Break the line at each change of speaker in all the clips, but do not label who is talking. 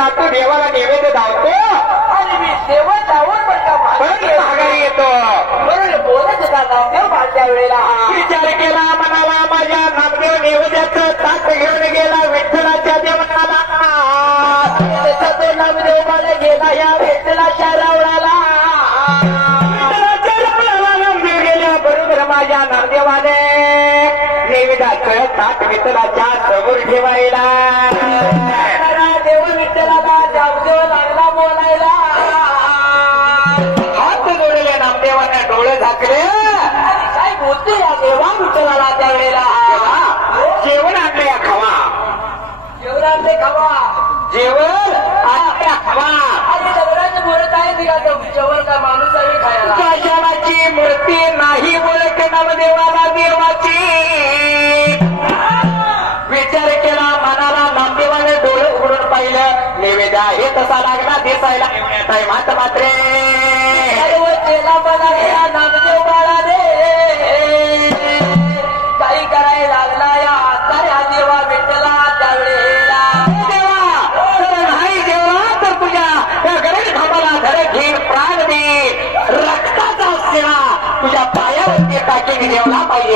जाता देवाला नैवेद्य धावतो
आणि मी शेवट
धावून माघारी येतो.
बरोबर बोलत होता नामदेव माझ्या वेळेला.
विचार केला मनाला माझ्या नामदेव नैवेद्याच ताट घेऊन गेला विठ्ठलाच्या
देवाला नामदेव माझ्या गेला या विठ्ठलाच्या
रावणाला. माझ्या नामदेवाने. विठ्ठलाच्या समोर ठेवायला. मूर्ती नाही ओळख देवाला देवाची विचार केला मनाला नामदेवाने डोळे उघडून पाहिलं. निवेद हे तसा लागला दिसायला मात्र.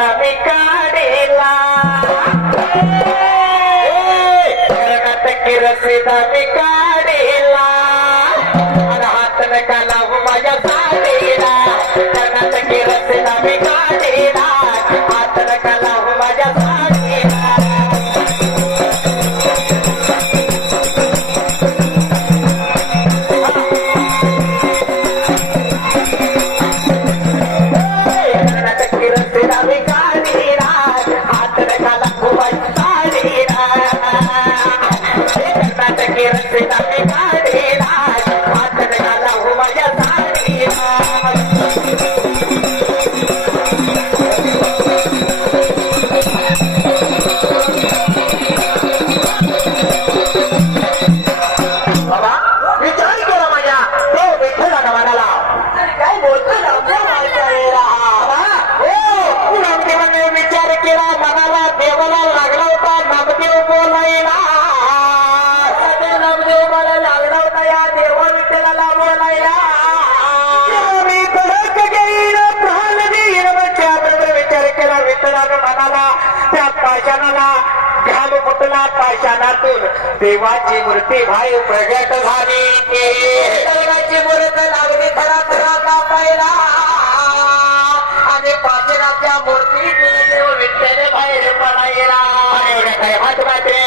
Karena kadila kira sida kadila ada hatan kalau maya sadila karena kira फुटला पाषाणातून देवाची मूर्ती भाई प्रगट झाली. देवाची मूर्त लावली खरा खरा कापायला आणि पाचनाच्या मूर्ती विठ्ठल बाहेर पडायला. हात मात्र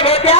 ಬೇಕಾಗಿ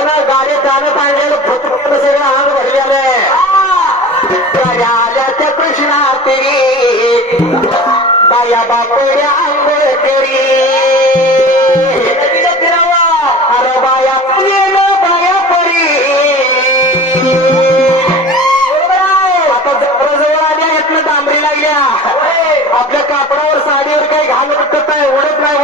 आणि आता ना गाडी जाणं आणलेलं फुटलं सगळं भरलेलं त्या कृष्णा बाया अरे बाया गेलं बाया परी. आता जवळ आल्या आहेत ना डांबरी लागल्या. आपल्या कापडावर साडीवर काही घाल उठत नाही उडत नाही.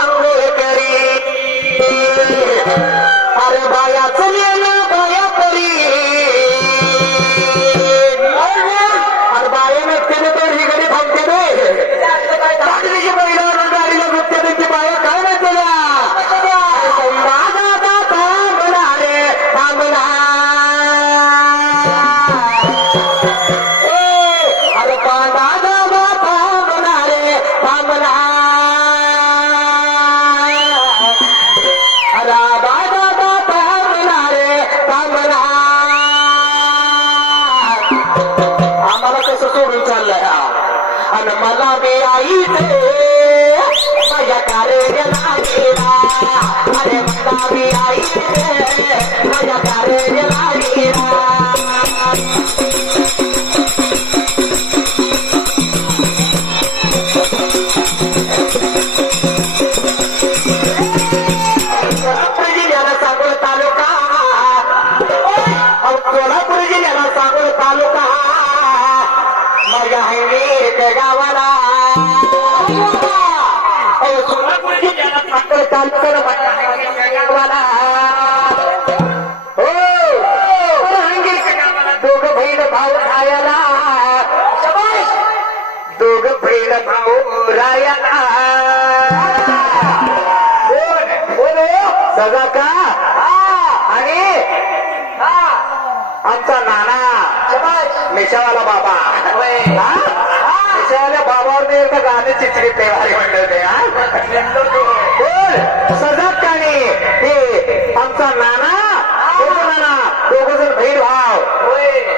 आंघोळ करी. अरे बाया मिशावाला बाबा? मिशावाल्या बाबावर एकदा गाणे म्हणलं ते हा? बोल सजात काणी हे आमचा नाना दोघं नाना दोघं जण बहीण भाव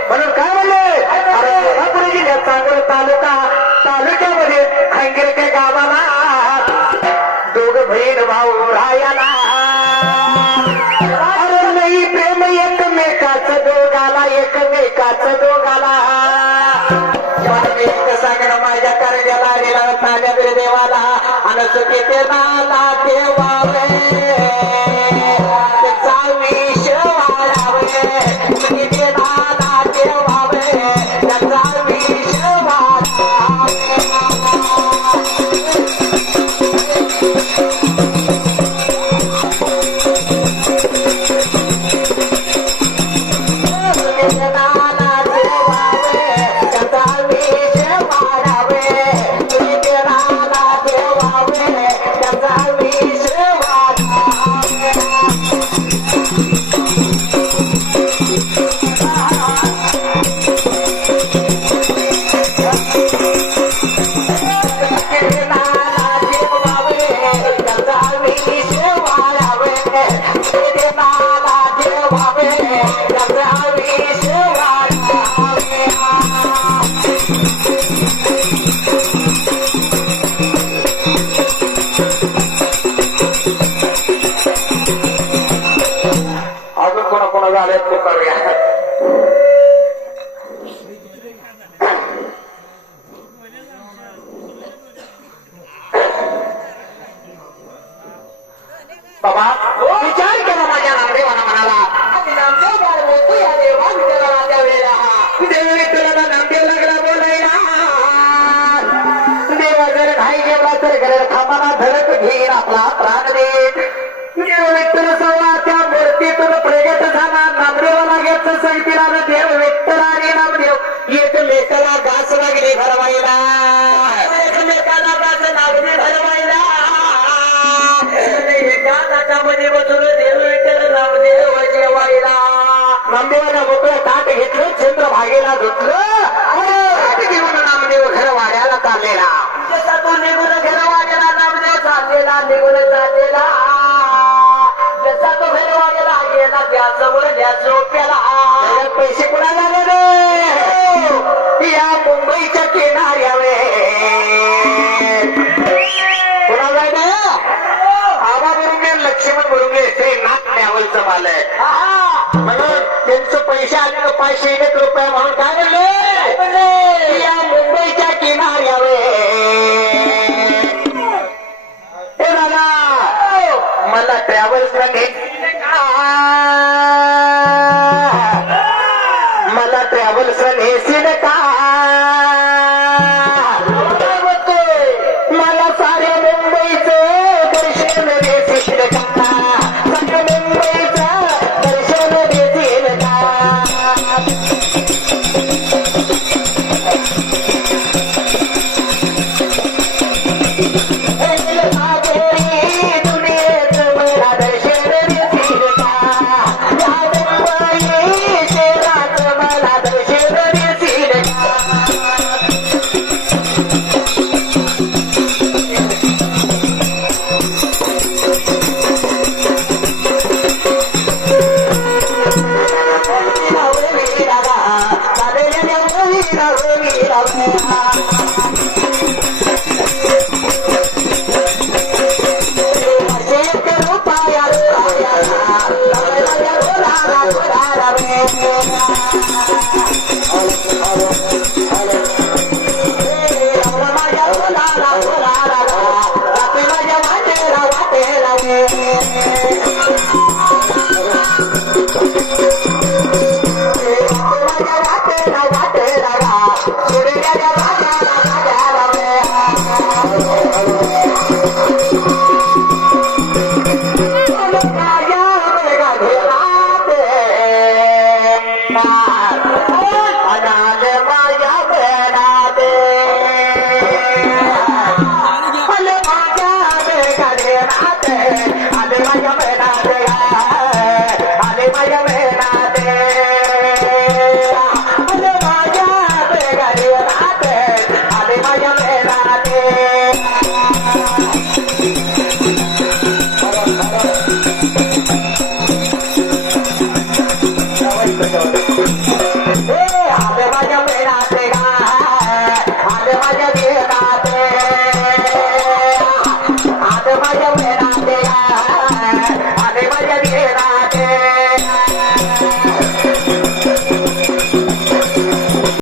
म्हणून काय म्हणले? अरे सोलापूर जिल्ह्यात चांगलं तालुका तालुक्यामध्ये खांगिरके गावाला दोघ रायाला अरे नाही प्रेम एकमेकाच दोघाला एकमेकाच दोघाला आणि सुखी ते नाला देवावे ताटामध्ये बसून देव विठ्ठल नाम देव जेवायला नामदेवाला मोकळं ताट घेतलं चंद्र भागेला धुतलं ताट घेऊन नामदेव घर वाड्याला चाललेला जसातून निघून घर वाड्याला नामदेव चाललेला निघून चाललेला. जसा तो घर वाड्याला गेला त्या जवळ त्या झोप्याला पैसे कुणाला पैसे आलेले पाचशे एक रुपये म्हणून काय de Maya